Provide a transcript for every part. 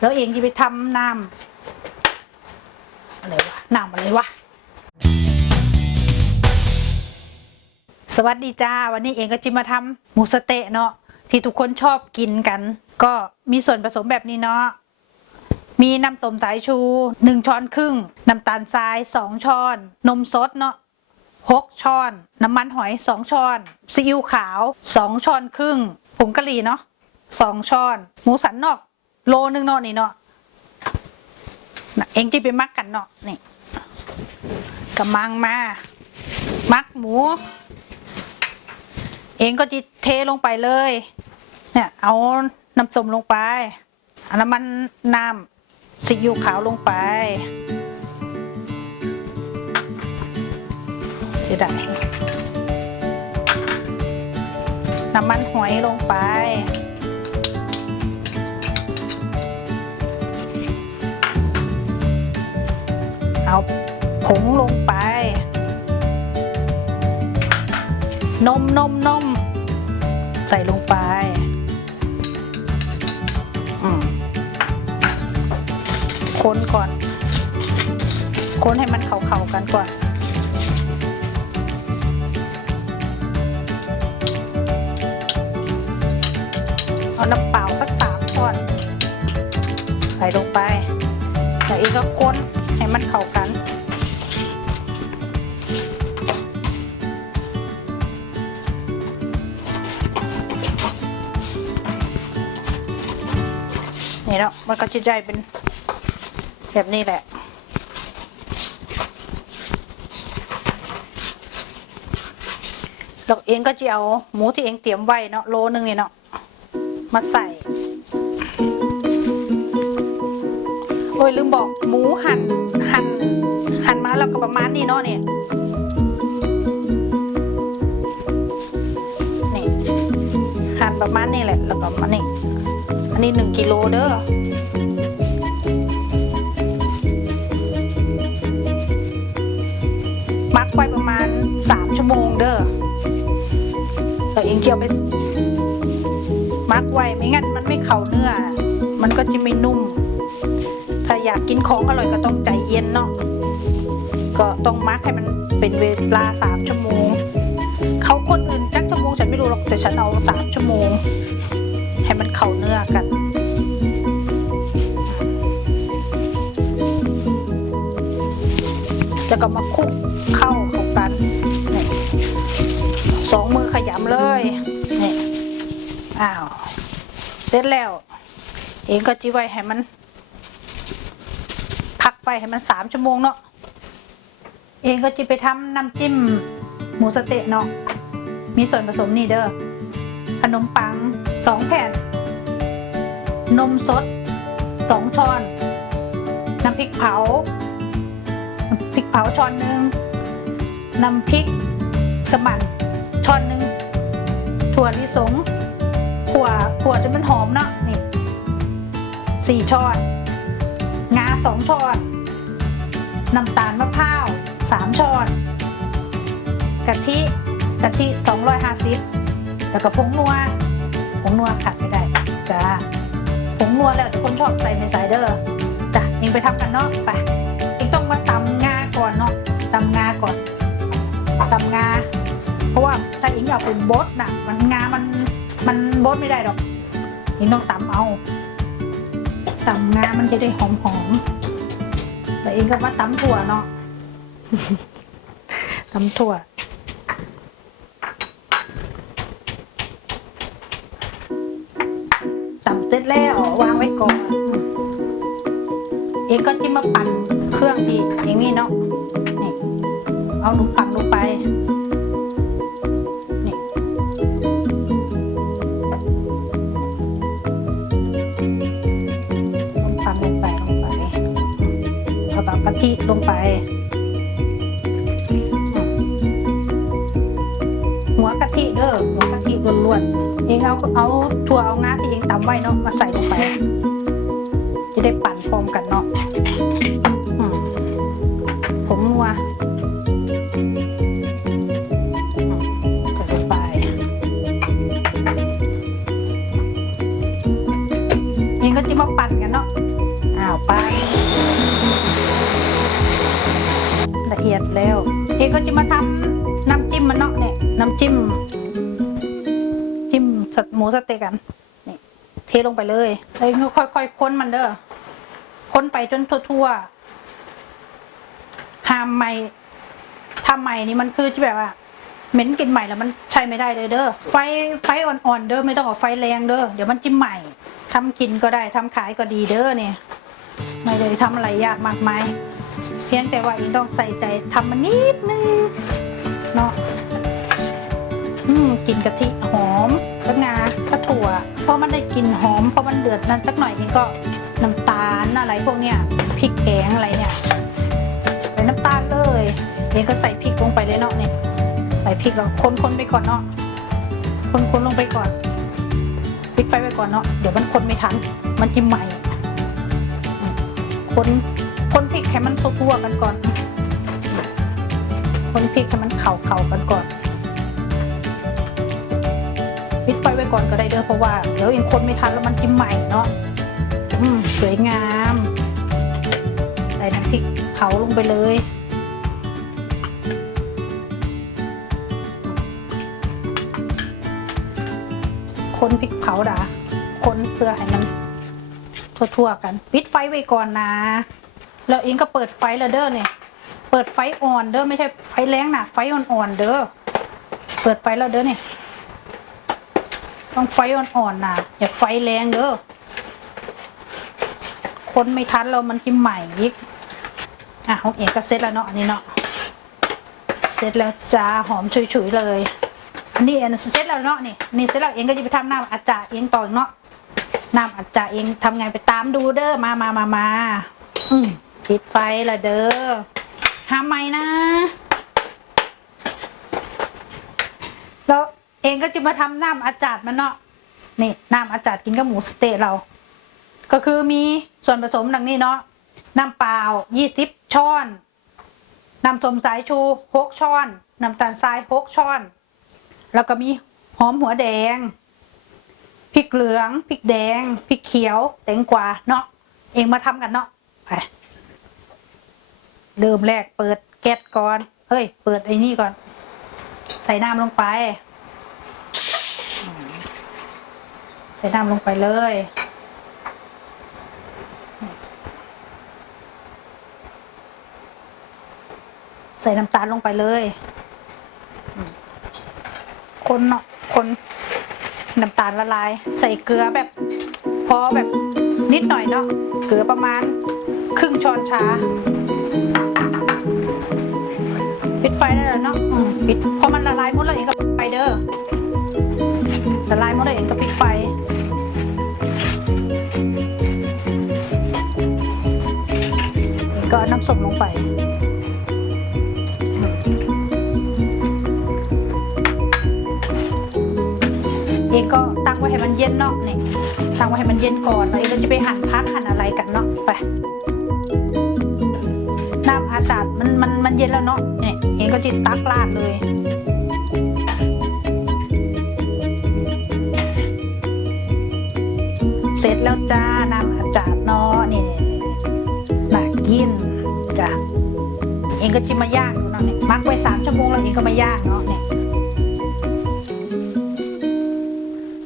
แล้วเองจะไปทำน้ำอะไรวะน้ำอะไรวะสวัสดีจ้า วันนี้เองก็จะมาทำหมูสเต๊ะเนาะที่ทุกคนชอบกินกัน ก็มีส่วนผสมแบบนี้เนาะมีน้ำสมสายชูหนึ่งช้อนครึ่ง น้ำตาลทรายสองช้อน นมสดเนาะหกช้อน น้ำมันหอยสองช้อนซีอิ๊วขาวสองช้อนครึ่งผงกะหรี่เนาะสองช้อน หมูสันนอก โลนึงเนาะนี่เนาะนะเองที่ไปมักกันเนาะนี่กำมังมา มักหมู เองก็จะเทลงไปเลย เนี่ย เอาน้ำส้มลงไปเอาน้ำมันน้ำซีอิ๊วขาวลงไปจะได้น้ำมันหอยลงไป เอาผงลงไป นมนมนมใส่ลงไปคนก่อน คนให้มันเข้าๆกันก่อนเอาน้ำเปล่าสักสามช้อน ใส่ลงไปแล้วอีกก็คน ให้มันเข้ากันนี่แล้วมันก็จะได้เป็นแบบนี้แหละแล้วเองก็จะเอาหมูที่เองเตรียมไว้เนาะโลนึงนี่เนาะมาใส่ โอ้ยลืมบอกหมูหั่น แล้วก็ประมาณนี้เนาะเนี่ยนี่หั่นประมาณนี้แหละแล้วก็มานี่อันนี้หนึ่งกิโลเด้อมักไว้ประมาณสามชั่วโมงเด้อเราเองเกี่ยวไปมักไว้ไม่งั้นมันไม่เข่าเนื้อ มันก็จะไม่นุ่ม ถ้าอยากกินของอร่อยก็ต้องใจเย็นเนาะ ก็ต้องมักให้มันเป็นเวลาสามชั่วโมงเขาคนอื่นจักชั่วโมงฉันไม่รู้หรอกแต่ฉันเอาสามชั่วโมง ให้มันเข้าเนื้อกันแล้วก็มาคลุกเข้าเข้ากันนี่สองมือขยำเลยนี่อ้าวเสร็จแล้ว เองก็จีไว้ให้มัน พักไปให้มันสามชั่วโมงเนาะ เองก็จะไปทำน้ำจิ้มหมูสเต๊ะเนาะมีส่วนผสมนี่เด้อขนมปังสองแผ่น นมสดสองช้อน น้ำพริกเผา พริกเผาช้อนหนึ่งน้ำพริกสมันช้อนหนึ่งถั่วลิสงขั่วขั่วจนมันหอมเนาะนี่สี่ช้อน งาสองช้อน น้ำตาลมะพร้าว สามช้อนกะทิกะทิสองร้อยห้าสิบแล้วก็ผงนัวผงนัวขาดไม่ได้จ้าผงนัวแล้วแต่คนชอบใส่ไม่ใส่เด้อจ้ะเองไปทำกันเนาะไปเองต้องมาตำงาก่อนเนาะตำงาก่อนตำงา เพราะว่าถ้าเองอยากเป็นบดน่ะ มันงามันมันบดไม่ได้หรอกเองต้องตำเอาตำงามันจะได้หอมหอมๆแล้วเองก็มาตำถั่วเนาะ ตำถั่วตำเสร็จแล้ววางไว้ก่อน เองก็จิ้มมาปั่นเครื่องดีอย่างนี้เนาะนี่เอาหนูปังลงไปนี่ลงปังลงไปลงไปแล้วก็กะทิลงไป ทิเด้อหัวกะทิล้วนๆเองเอาเอาถั่วเอางาที่เองตำไว้เนาะมาใส่ลงไป จะได้ปั่นพร้อมกันเนาะผมนัวใส่ลงไปเองก็จะมาปั่นกันเนาะอ้าวปลาละเอียดแล้ว เองก็จะมาทำน้ำจิ้มมันเนาะ น้ำจิ้ม จิ้มสหมูสเต็กกันนี่เทลงไปเลยแล้วเองก็ค่อยๆค้นมันเด้อค้นไปจนทั่วๆห้ามไม่ทำใหม่นี่มันคือจะแบบว่าเหม็นกินใหม่แล้วมันใช้ไม่ได้เลยเด้อไฟไฟอ่อนๆเด้อไม่ต้องเอาไฟแรงเด้อเดี๋ยวมันจิ้มใหม่ทำกินก็ได้ทำขายก็ดีเด้อเนี่ยไม่ได้ทำอะไรยากมากมายเพียงแต่ว่าเองต้องใส่ใจทำมันนิดนึงเนาะ กลินกะทิหอมแล้วงากระถั่วเพราะมันได้กลิ่นหอมเพราะมันเดือดนั้นสักหน่อยเองก็น้ำตาลอะไรพวกเนี้ยพริกแกงอะไรเนี่ยใส่น้ำตาลเลยเองก็ใส่พริกลงไปเลยเนาะเนี่ยใส่พริกแล้วคนๆไปก่อนเนาะคนๆลงไปก่อนปิดไฟไปก่อนเนาะเดี๋ยวมันคนไม่ทันมันจิ้มใหม่คนคนพริกให้มันทั่วๆกันก่อน คนพริกให้มันเข่าเข่าๆกันก่อน ไว้ก่อนก็ได้เด้อเพราะว่าเดี๋ยวเองคนไม่ทันแล้วมันจิ้มใหม่เนาะอืมสวยงามใส่น้ำพริกเผาลงไปเลยคนพริกเผาด่าคนเพื่อให้มันทั่วๆกัน ปิดไฟไว้ก่อนนะ แล้วเองก็เปิดไฟแล้วเด้อเนี่ย เปิดไฟอ่อนเด้อไม่ใช่ไฟแรงนะไฟอ่อนๆเด้อ เปิดไฟแล้วเด้อเนี่ย ต้องไฟอ่อนๆนะอย่าไฟแรงเด้อคนไม่ทันเรามันกินใหม่อีกอะของเอกก็เสร็จแล้วเนาะอันนี้เนาะเสร็จแล้วจ้าหอมฉุยๆเลยอันนี้เอ็นเสร็จแล้วเนาะนี่นี่เสร็จแล้วเองก็จะไปทำน้ำอาจารย์เองต่ออีกเนาะน้ำอาจารย์เองทำไงไปตามดูเด้อมามามามาอืมปิดไฟละเด้อห้ามไหมนะ แล้ว เองก็จะมาทำน้ำอาจารย์มันเนาะนี่น้ำอาจารย์กินกับหมูสเต๊ะเรา ก็คือมีส่วนผสมดังนี้เนาะน้ำเปล่ายี่สิบช้อนน้ำส้มสายชูหกช้อนน้ำตาลทรายหกช้อน แล้วก็มีหอมหัวแดงพริกเหลืองพริกแดงพริกเขียวแตงกวาเนาะเองมาทำกันเนาะไปเริ่มแรกเปิดแก๊สก่อนเฮ้ย เปิดไอ้นี่ก่อน ใส่น้ำลงไป ใส่น้ำลงไปเลย ใส่น้ำตาลลงไปเลย คนเนาะคนน้ำตาลละลาย ใส่เกลือแบบพอแบบนิดหน่อยเนาะเกลือประมาณครึ่งช้อนชาปิดไฟได้แล้วเนาะปิดพอมันละลายหมดแล้วองก็ ไป เองก็ตั้งไว้ให้มันเย็นเนาะนี่ตั้งไว้ให้มันเย็นก่อนแล้วเองก็จะไปหั่นพักหั่นอะไรกันเนาะไปน้ำอาจารย์มันมันมันเย็นแล้วเนาะนี่เองก็จะตักราดเลยเสร็จแล้วจ้าน้ำอาจาร จ้ะเองก็จะมาย่างดูเนาะนี่มักไว้สามชั่วโมงแล้วเองก็มาย่างเนาะนี่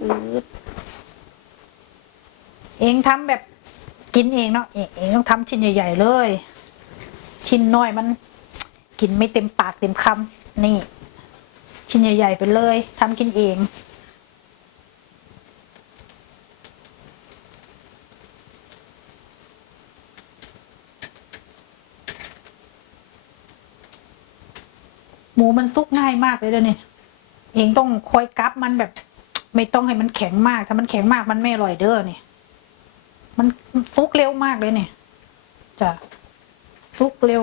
ปื๊ดเองทำแบบกินเองเนาะเองเองต้องทำชิ้นใหญ่ ๆ เลย ชิ้นน้อยมัน กินไม่เต็มปากเต็มคำนี่ ชิ้นใหญ่ ๆ ไปเลยทำกินเอง มูมันซุกง่ายมากเลยเดี๋ยวนี้เองต้องคอยกั๊บมันแบบ ไม่ต้องให้มันแข็งมาก ถ้ามันแข็งมากมันไม่อร่อยเด้อเนี่ยมันซุกเร็วมากเลยเนี่ยจะซุกเร็ว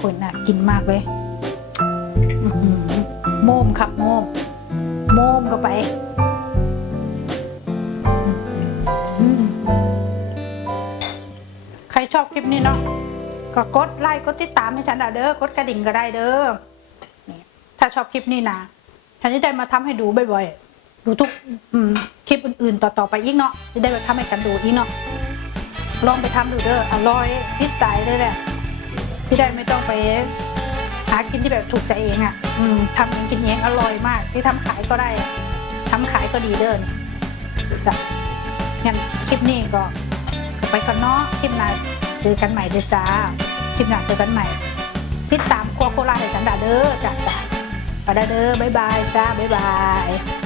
คนน่ะกินมากเลยอื้อหือโมมครับโมม โมมก็ไปใครชอบคลิปนี้เนาะก็กดไลค์กดติดตามให้ฉันเอเด้อกดกระดิ่งก็ได้เด้อถ้าชอบคลิปนี้นะฉันจะได้มาทำให้ดูบ่อยๆ ดูทุกคลิปอื่นๆ ต่อๆไปอีกเนาะจะได้มาทำให้กันดูอีกเนาะลองไปทำดูเด้ออร่อยติดใจเลยแหละ ที่ได้ไม่ต้องไปหากินที่แบบถูกใจเองอะ่ะ อืมทำเองกินเองอร่อยมาก ที่ทำขายก็ได้อะทำขายก็ดีเดินจ้ะงั้นคลิปนี้ก็ไปกันเนาะคลิปหน้าเจอกันใหม่เด้อจ้าคลิปหน้าเจอกันใหม่ติดตามครัวโคราชให้ฉันด่าเด้อจ้ะจ้ะไปได้เด้อบ๊ายบายจ้าบ๊ายบาย